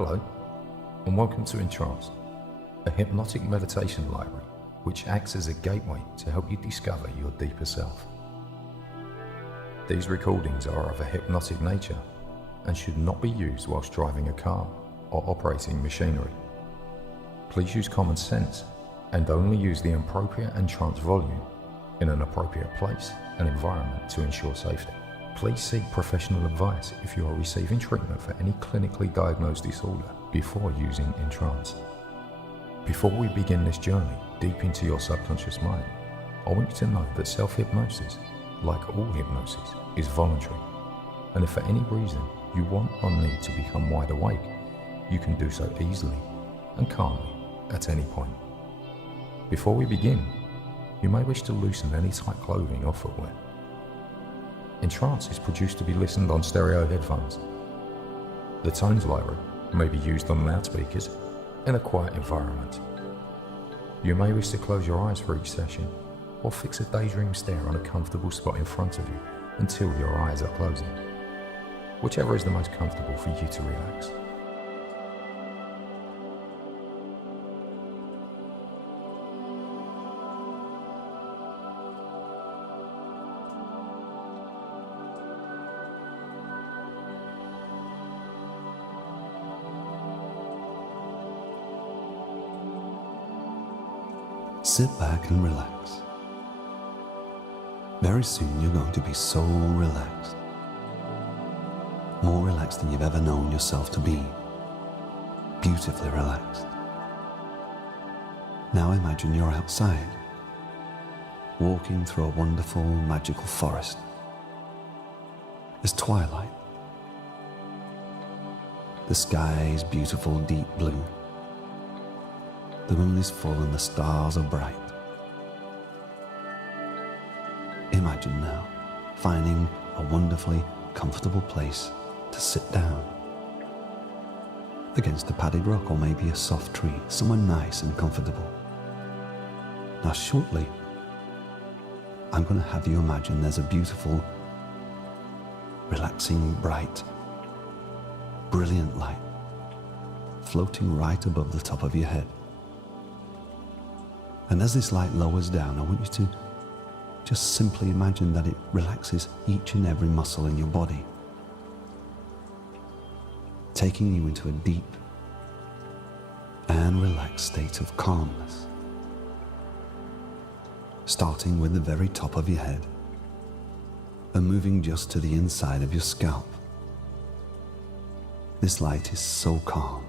Hello, and welcome to EnTrance, a hypnotic meditation library which acts as a gateway to help you discover your deeper self. These recordings are of a hypnotic nature and should not be used whilst driving a car or operating machinery. Please use common sense and only use the appropriate EnTrance volume in an appropriate place and environment to ensure safety. Please seek professional advice if you are receiving treatment for any clinically diagnosed disorder before using EnTrance. Before we begin this journey deep into your subconscious mind, I want you to know that self-hypnosis, like all hypnosis, is voluntary, and if for any reason you want or need to become wide awake, you can do so easily and calmly at any point. Before we begin, you may wish to loosen any tight clothing or footwear. EnTrance is produced to be listened on stereo headphones. The tones library may be used on loudspeakers in a quiet environment. You may wish to close your eyes for each session or fix a daydream stare on a comfortable spot in front of you until your eyes are closing. Whichever is the most comfortable for you to relax. Sit back and relax. Very soon you're going to be so relaxed. More relaxed than you've ever known yourself to be. Beautifully relaxed. Now imagine you're outside, walking through a wonderful, magical forest. It's twilight. The sky is beautiful, deep blue. The moon is full and the stars are bright. Imagine now finding a wonderfully comfortable place to sit down. Against a padded rock or maybe a soft tree, somewhere nice and comfortable. Now shortly, I'm going to have you imagine there's a beautiful, relaxing, bright, brilliant light floating right above the top of your head. And as this light lowers down, I want you to just simply imagine that it relaxes each and every muscle in your body, taking you into a deep and relaxed state of calmness, starting with the very top of your head and moving just to the inside of your scalp. This light is so calm.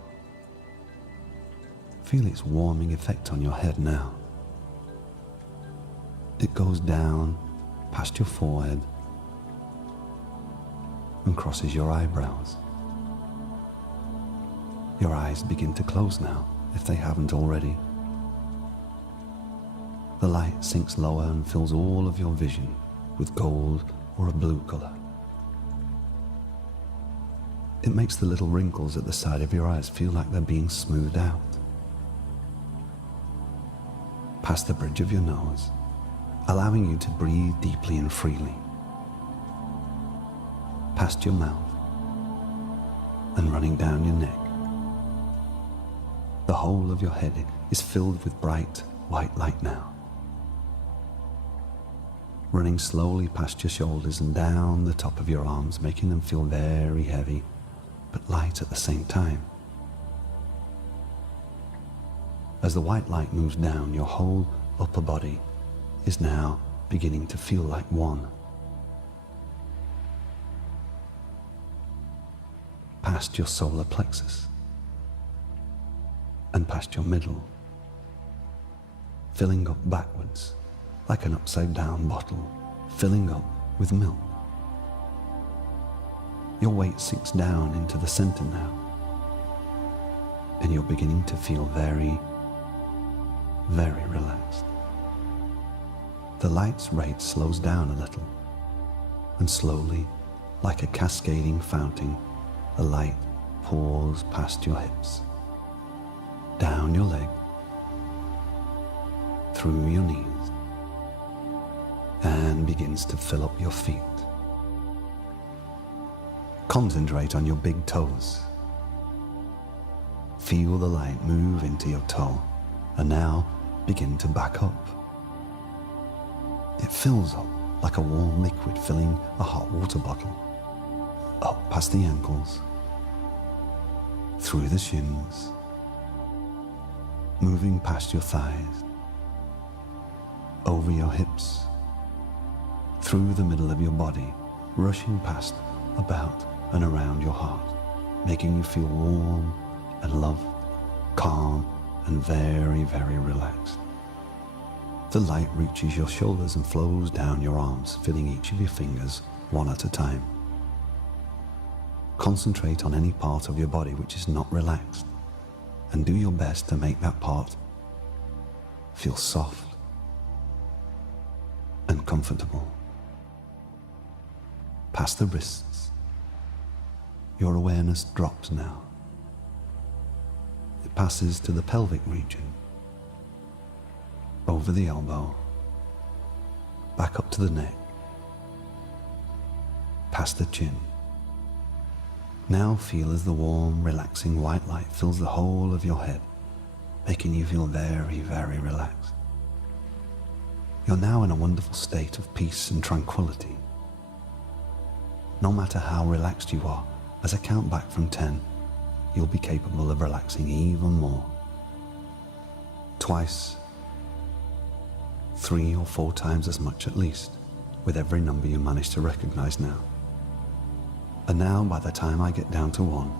Feel its warming effect on your head now. It goes down past your forehead and crosses your eyebrows. Your eyes begin to close now, if they haven't already. The light sinks lower and fills all of your vision with gold or a blue color. It makes the little wrinkles at the side of your eyes feel like they're being smoothed out. Past the bridge of your nose, allowing you to breathe deeply and freely. Past your mouth and running down your neck. The whole of your head is filled with bright white light now. Running slowly past your shoulders and down the top of your arms, making them feel very heavy, but light at the same time. As the white light moves down, your whole upper body is now beginning to feel like one. Past your solar plexus and past your middle, filling up backwards like an upside down bottle, filling up with milk. Your weight sinks down into the center now, and you're beginning to feel very, very relaxed. The light's rate slows down a little, and slowly, like a cascading fountain, the light pours past your hips, down your leg, through your knees, and begins to fill up your feet. Concentrate on your big toes. Feel the light move into your toe and now begin to back up. It fills up like a warm liquid filling a hot water bottle, up past the ankles, through the shins, moving past your thighs, over your hips, through the middle of your body, rushing past, about and around your heart, making you feel warm and loved, calm and very, very relaxed. The light reaches your shoulders and flows down your arms, filling each of your fingers one at a time. Concentrate on any part of your body which is not relaxed and do your best to make that part feel soft and comfortable. Past the wrists, your awareness drops now. It passes to the pelvic region, over the elbow, back up to the neck, past the chin. Now feel as the warm, relaxing white light fills the whole of your head, making you feel very, very relaxed. You're now in a wonderful state of peace and tranquility. No matter how relaxed you are, as I count back from 10, you'll be capable of relaxing even more. Twice, 3 or 4 times as much at least, with every number you manage to recognize now. And now, by the time I get down to 1,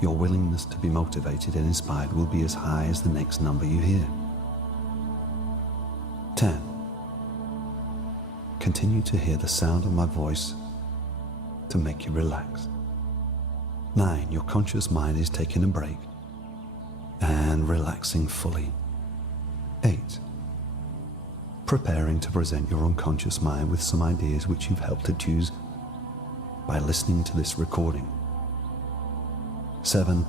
your willingness to be motivated and inspired will be as high as the next number you hear. 10. Continue to hear the sound of my voice to make you relaxed. 9. Your conscious mind is taking a break and relaxing fully. 8. Preparing to present your unconscious mind with some ideas which you've helped to choose by listening to this recording. 7.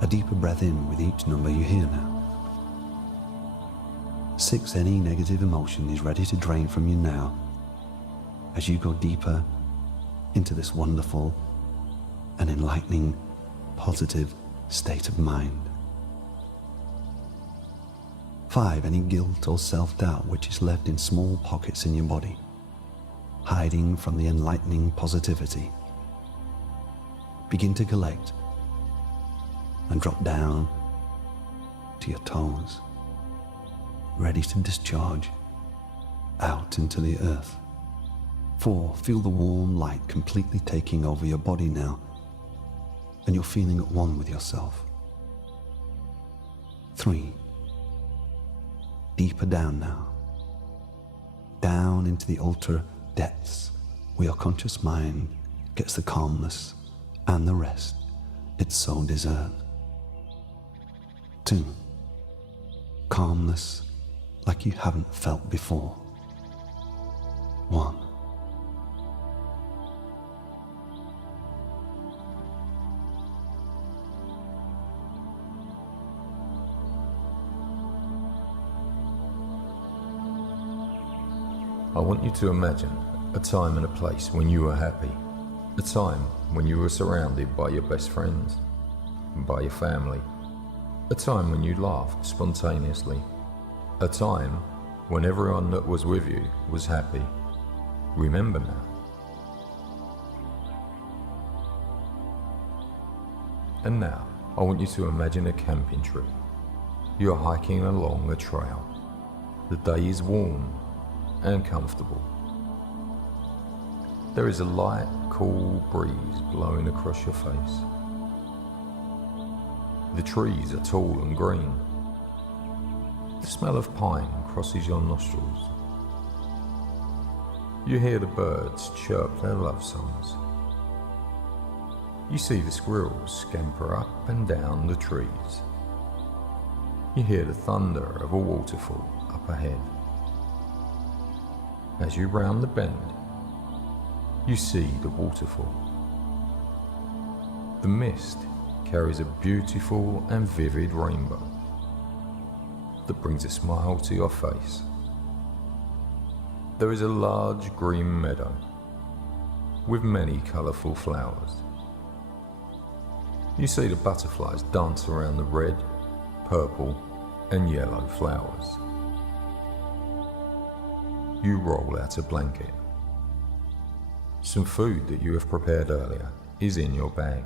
A deeper breath in with each number you hear now. 6. Any negative emotion is ready to drain from you now as you go deeper into this wonderful and enlightening, positive state of mind. 5. Any guilt or self-doubt which is left in small pockets in your body, hiding from the enlightening positivity, begin to collect and drop down to your toes, ready to discharge out into the earth. 4. Feel the warm light completely taking over your body now, and you're feeling at one with yourself. 3. Deeper down now, down into the ultra depths where your conscious mind gets the calmness and the rest it so deserves. 2. Calmness like you haven't felt before. 1. I want you to imagine a time and a place when you were happy, a time when you were surrounded by your best friends, by your family, a time when you laughed spontaneously, a time when everyone that was with you was happy. Remember now. And now, I want you to imagine a camping trip. You're hiking along a trail. The day is warm and comfortable. There is a light, cool breeze blowing across your face. The trees are tall and green. The smell of pine crosses your nostrils. You hear the birds chirp their love songs. You see the squirrels scamper up and down the trees. You hear the thunder of a waterfall up ahead. As you round the bend, you see the waterfall. The mist carries a beautiful and vivid rainbow that brings a smile to your face. There is a large green meadow with many colourful flowers. You see the butterflies dance around the red, purple, and yellow flowers. You roll out a blanket. Some food that you have prepared earlier is in your bag.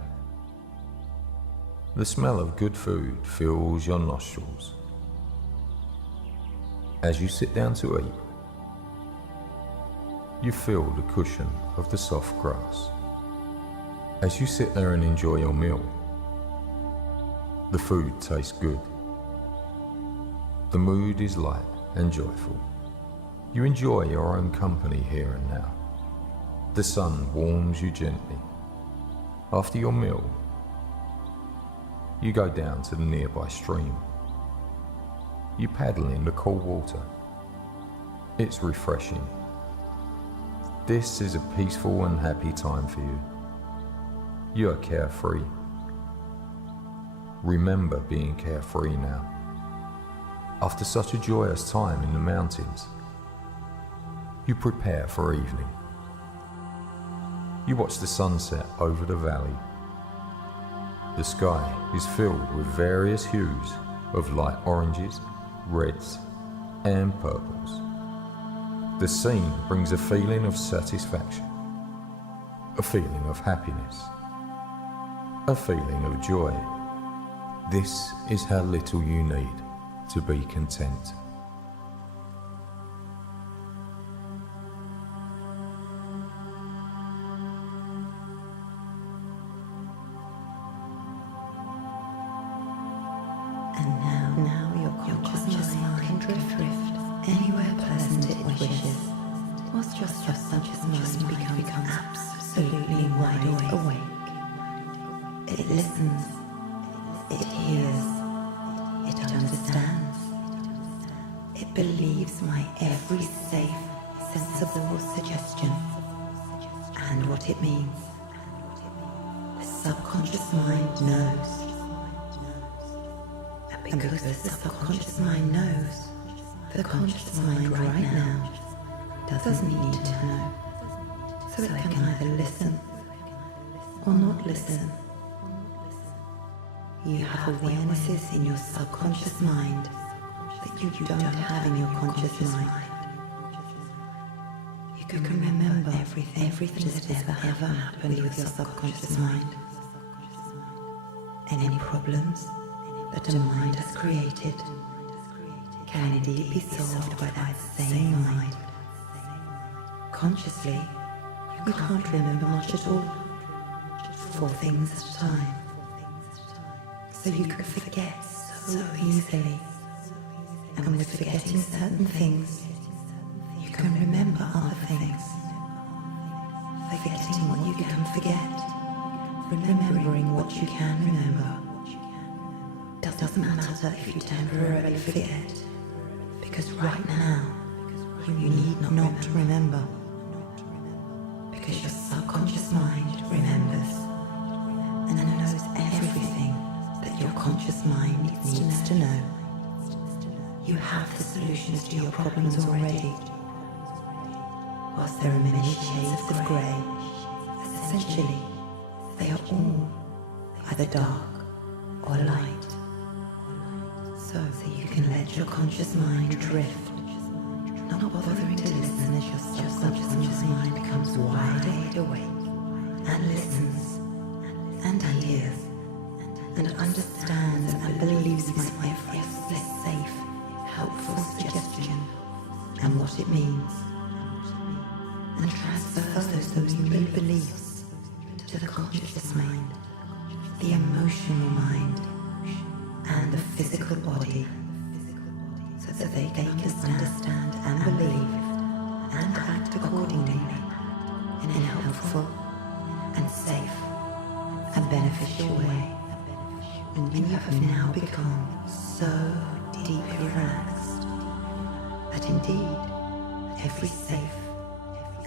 The smell of good food fills your nostrils. As you sit down to eat, you feel the cushion of the soft grass. As you sit there and enjoy your meal, the food tastes good. The mood is light and joyful. You enjoy your own company here and now. The sun warms you gently. After your meal, you go down to the nearby stream. You paddle in the cool water. It's refreshing. This is a peaceful and happy time for you. You are carefree. Remember being carefree now. After such a joyous time in the mountains, you prepare for evening. You watch the sunset over the valley. The sky is filled with various hues of light oranges, reds, and purples. The scene brings a feeling of satisfaction, a feeling of happiness, a feeling of joy. This is how little you need to be content. And now your conscious mind can drift anywhere pleasant it wishes, whilst your subconscious mind becomes absolutely wide awake. It listens, it hears, it understands, it believes my every safe, sensible suggestion and what it means. The subconscious mind knows. And because the subconscious mind knows, the conscious mind right now doesn't need to know. So it can either listen or not listen. You have awarenesses in your subconscious mind that you don't have in your conscious mind. You can remember everything that has ever happened with your subconscious mind. Any problems that a mind has created can indeed be solved by that same mind. Consciously, you can't remember much at all, 4 things at a time. So you can forget so easily. And with forgetting certain things, you can remember other things. Forgetting what you can forget, remembering what you can remember. Doesn't matter if you temporarily forget, because right now you need not remember, because your subconscious mind remembers and knows everything that your conscious mind needs to know. You have the solutions to your problems already. Whilst there are many shades of grey, essentially they are all either dark or light. So you can let your conscious mind drift, not bothering to listen as your subconscious mind becomes wide awake and listens and hears and understands and believes my every safe, helpful suggestion and what it means, and transfers those new beliefs to the conscious mind, the emotional mind, and the physical body, so that they can understand and believe and act accordingly in a helpful and safe and beneficial way. And you have now become so deeply relaxed that indeed every safe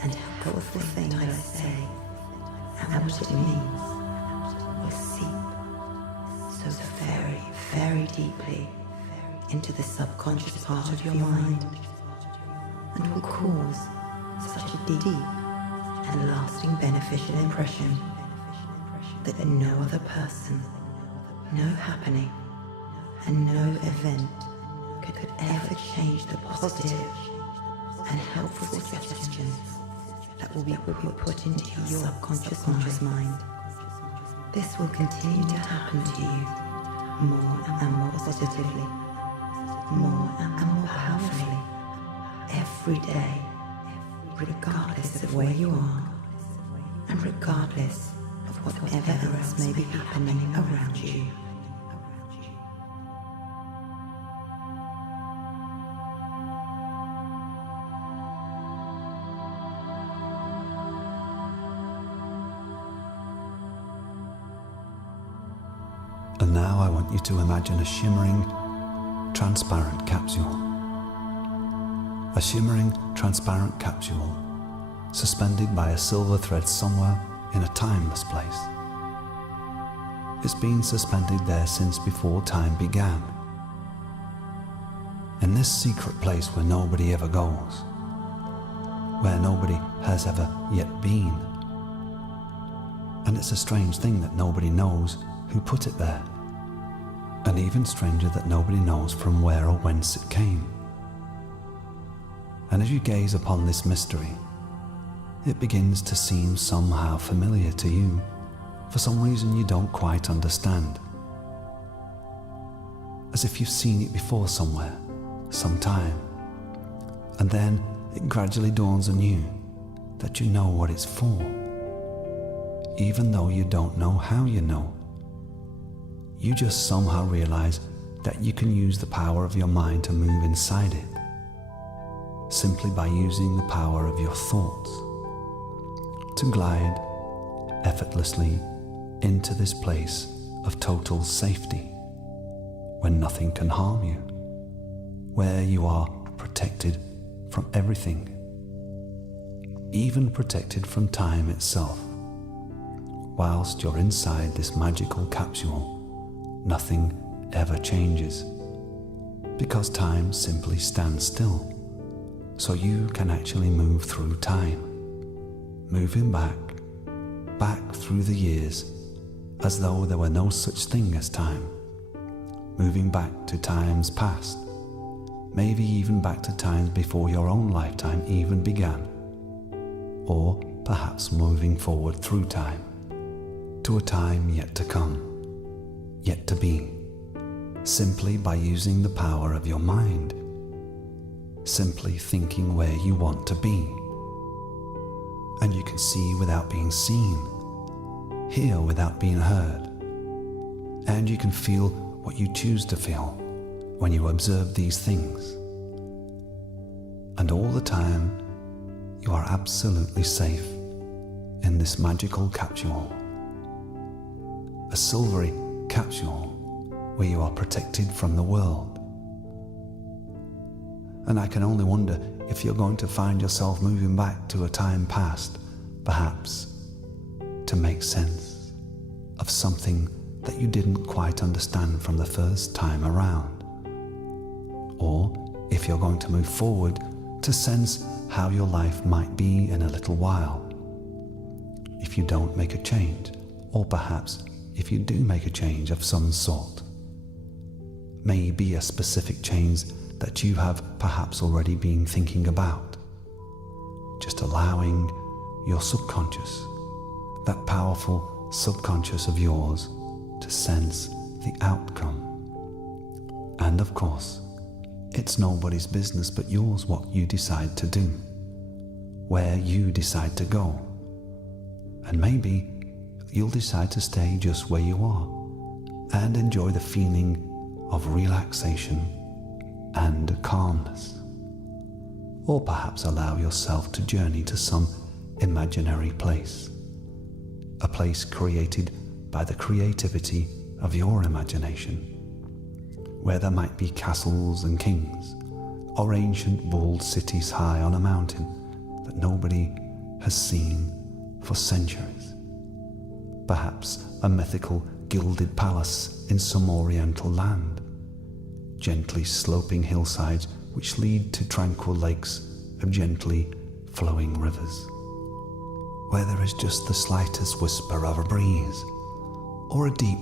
and helpful thing that I say and what it means will seep so very, very deeply into the subconscious part of your mind and will cause such a deep and lasting beneficial impression that no other person, no happening, and no event could ever change the positive and helpful suggestions that will be put into your subconscious mind. This will continue to happen to you more and more positively, more and more powerfully, every day, regardless of where you are, and regardless of whatever else may be happening around you. And now I want you to imagine a shimmering, transparent capsule. A shimmering, transparent capsule suspended by a silver thread somewhere in a timeless place. It's been suspended there since before time began. In this secret place where nobody ever goes, where nobody has ever yet been. And it's a strange thing that nobody knows who put it there, and even stranger that nobody knows from where or whence it came. And as you gaze upon this mystery, it begins to seem somehow familiar to you, for some reason you don't quite understand. As if you've seen it before somewhere, sometime, and then it gradually dawns on you that you know what it's for, even though you don't know how you know. You just somehow realize that you can use the power of your mind to move inside it, simply by using the power of your thoughts, to glide effortlessly into this place of total safety, when nothing can harm you, where you are protected from everything, even protected from time itself. Whilst you're inside this magical capsule, nothing ever changes, because time simply stands still, so you can actually move through time, moving back through the years as though there were no such thing as time, moving back to times past, maybe even back to times before your own lifetime even began, or perhaps moving forward through time, to a time yet to come, yet to be, simply by using the power of your mind, simply thinking where you want to be. And you can see without being seen, hear without being heard, and you can feel what you choose to feel when you observe these things. And all the time, you are absolutely safe in this magical capsule, a silvery capsule where you are protected from the world. And I can only wonder if you're going to find yourself moving back to a time past, perhaps to make sense of something that you didn't quite understand from the first time around. Or if you're going to move forward to sense how your life might be in a little while, if you don't make a change, or perhaps if you do make a change of some sort. Maybe a specific change that you have perhaps already been thinking about. Just allowing your subconscious, that powerful subconscious of yours, to sense the outcome. And of course, it's nobody's business but yours what you decide to do, where you decide to go. And maybe you'll decide to stay just where you are and enjoy the feeling of relaxation and calmness. Or perhaps allow yourself to journey to some imaginary place, a place created by the creativity of your imagination, where there might be castles and kings, or ancient walled cities high on a mountain that nobody has seen for centuries. Perhaps a mythical gilded palace in some oriental land, gently sloping hillsides which lead to tranquil lakes of gently flowing rivers, where there is just the slightest whisper of a breeze, or a deep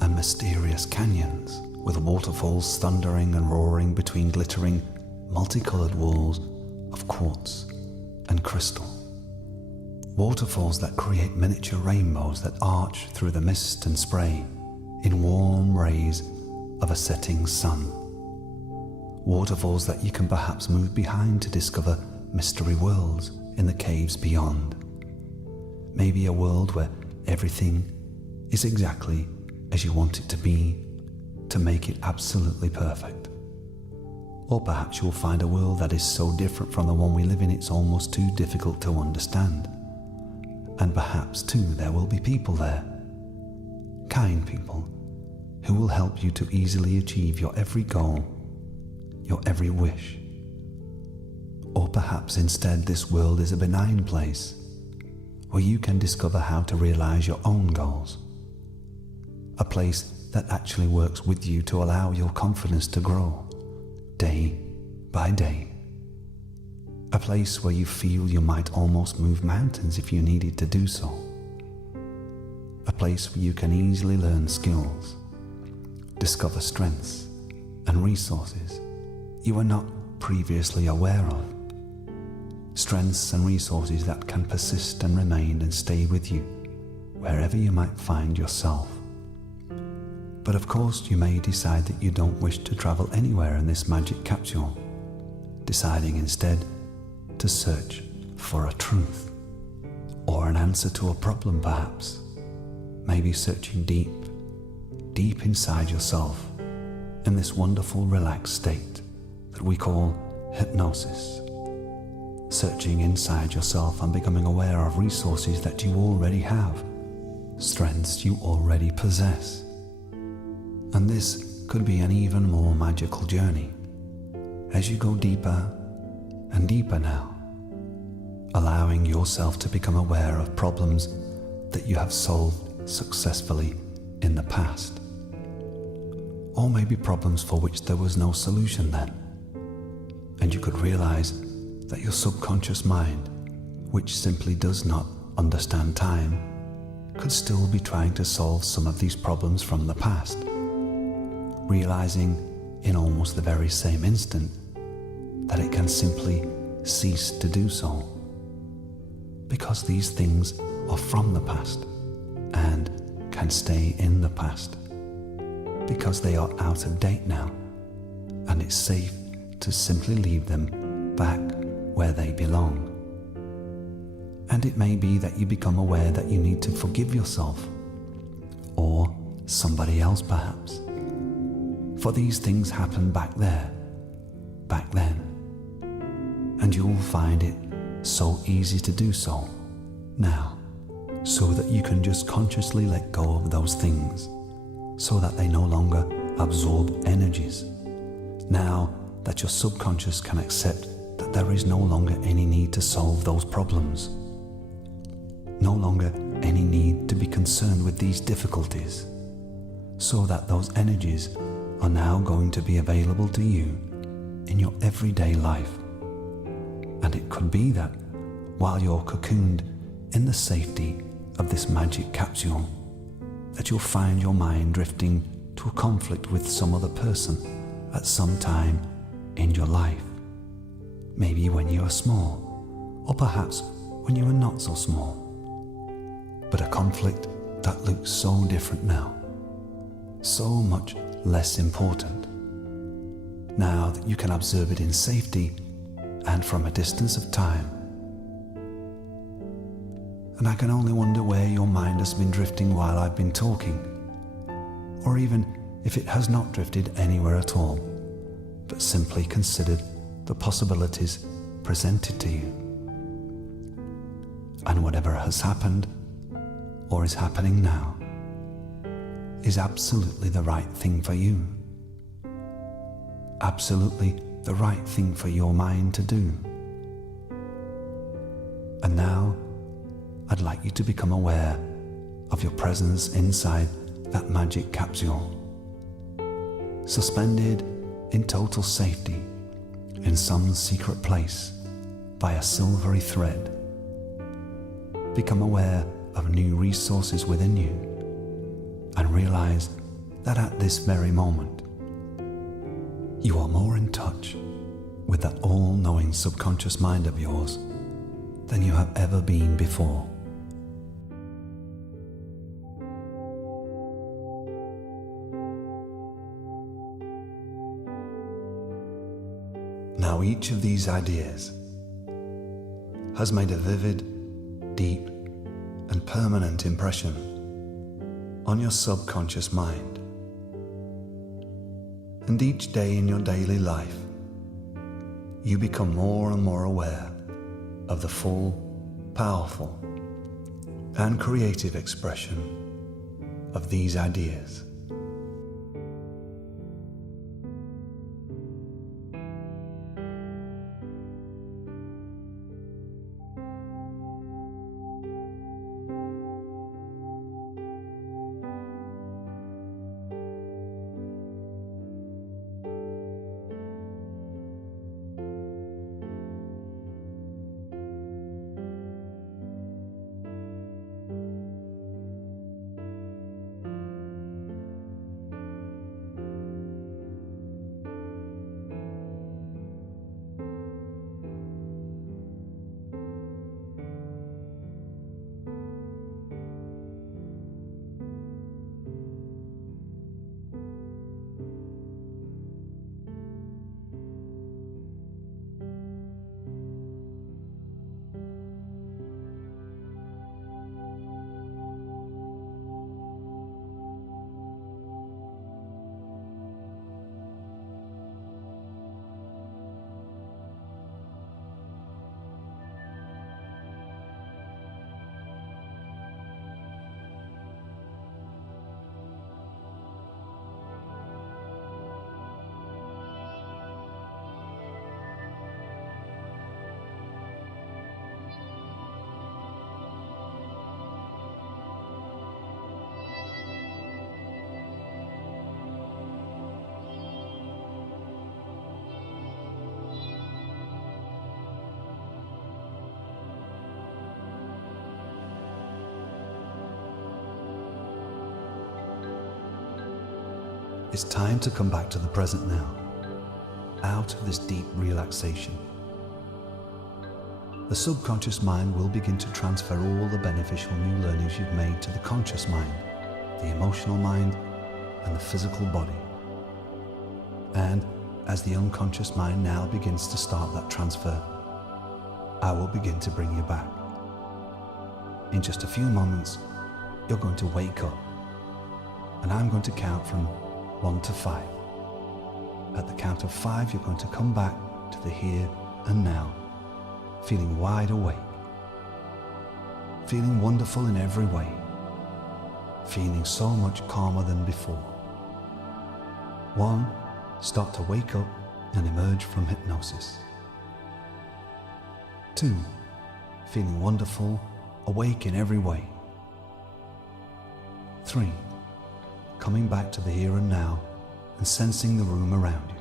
and mysterious canyons with waterfalls thundering and roaring between glittering, multicolored walls of quartz and crystal. Waterfalls that create miniature rainbows that arch through the mist and spray in warm rays of a setting sun. Waterfalls that you can perhaps move behind to discover mystery worlds in the caves beyond. Maybe a world where everything is exactly as you want it to be, to make it absolutely perfect. Or perhaps you'll find a world that is so different from the one we live in it's almost too difficult to understand. And perhaps too there will be people there, kind people, who will help you to easily achieve your every goal, your every wish. Or perhaps instead this world is a benign place where you can discover how to realize your own goals. A place that actually works with you to allow your confidence to grow day by day. A place where you feel you might almost move mountains if you needed to do so. A place where you can easily learn skills, discover strengths and resources you were not previously aware of. Strengths and resources that can persist and remain and stay with you wherever you might find yourself. But of course you may decide that you don't wish to travel anywhere in this magic capsule, deciding instead to search for a truth or an answer to a problem perhaps, maybe searching deep inside yourself in this wonderful relaxed state that we call hypnosis. Searching inside yourself and becoming aware of resources that you already have, strengths you already possess. And this could be an even more magical journey as you go deeper and deeper now, allowing yourself to become aware of problems that you have solved successfully in the past. Or maybe problems for which there was no solution then, and you could realize that your subconscious mind, which simply does not understand time, could still be trying to solve some of these problems from the past, realizing in almost the very same instant that it can simply cease to do so, because these things are from the past and can stay in the past, because they are out of date now, and it's safe to simply leave them back where they belong. And it may be that you become aware that you need to forgive yourself, or somebody else perhaps, for these things happened back there, back then, and you'll find it so easy to do so now, so that you can just consciously let go of those things, so that they no longer absorb energies, now that your subconscious can accept that there is no longer any need to solve those problems, no longer any need to be concerned with these difficulties, so that those energies are now going to be available to you in your everyday life. And it could be that while you're cocooned in the safety of this magic capsule, that you'll find your mind drifting to a conflict with some other person at some time in your life. Maybe when you were small, or perhaps when you were not so small. But a conflict that looks so different now, so much less important, now that you can observe it in safety and from a distance of time. And I can only wonder where your mind has been drifting while I've been talking, or even if it has not drifted anywhere at all, but simply considered the possibilities presented to you. And whatever has happened, or is happening now, is absolutely the right thing for you. Absolutely the right thing for your mind to do. And now, I'd like you to become aware of your presence inside that magic capsule, suspended in total safety in some secret place by a silvery thread. Become aware of new resources within you, and realize that at this very moment, you are more in touch with that all-knowing subconscious mind of yours than you have ever been before. Now each of these ideas has made a vivid, deep, and permanent impression on your subconscious mind. And each day in your daily life, you become more and more aware of the full, powerful, and creative expression of these ideas. It's time to come back to the present now, out of this deep relaxation. The subconscious mind will begin to transfer all the beneficial new learnings you've made to the conscious mind, the emotional mind, and the physical body. And as the unconscious mind now begins to start that transfer, I will begin to bring you back. In just a few moments, you're going to wake up, and I'm going to count from 1 to 5. At the count of 5, you're going to come back to the here and now, feeling wide awake, feeling wonderful in every way, feeling so much calmer than before. 1, start to wake up and emerge from hypnosis. 2, feeling wonderful, awake in every way. 3, coming back to the here and now and sensing the room around you.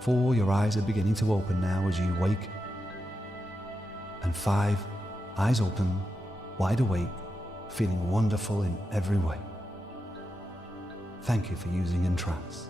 4, your eyes are beginning to open now as you wake. And 5, eyes open, wide awake, feeling wonderful in every way. Thank you for using EnTrance.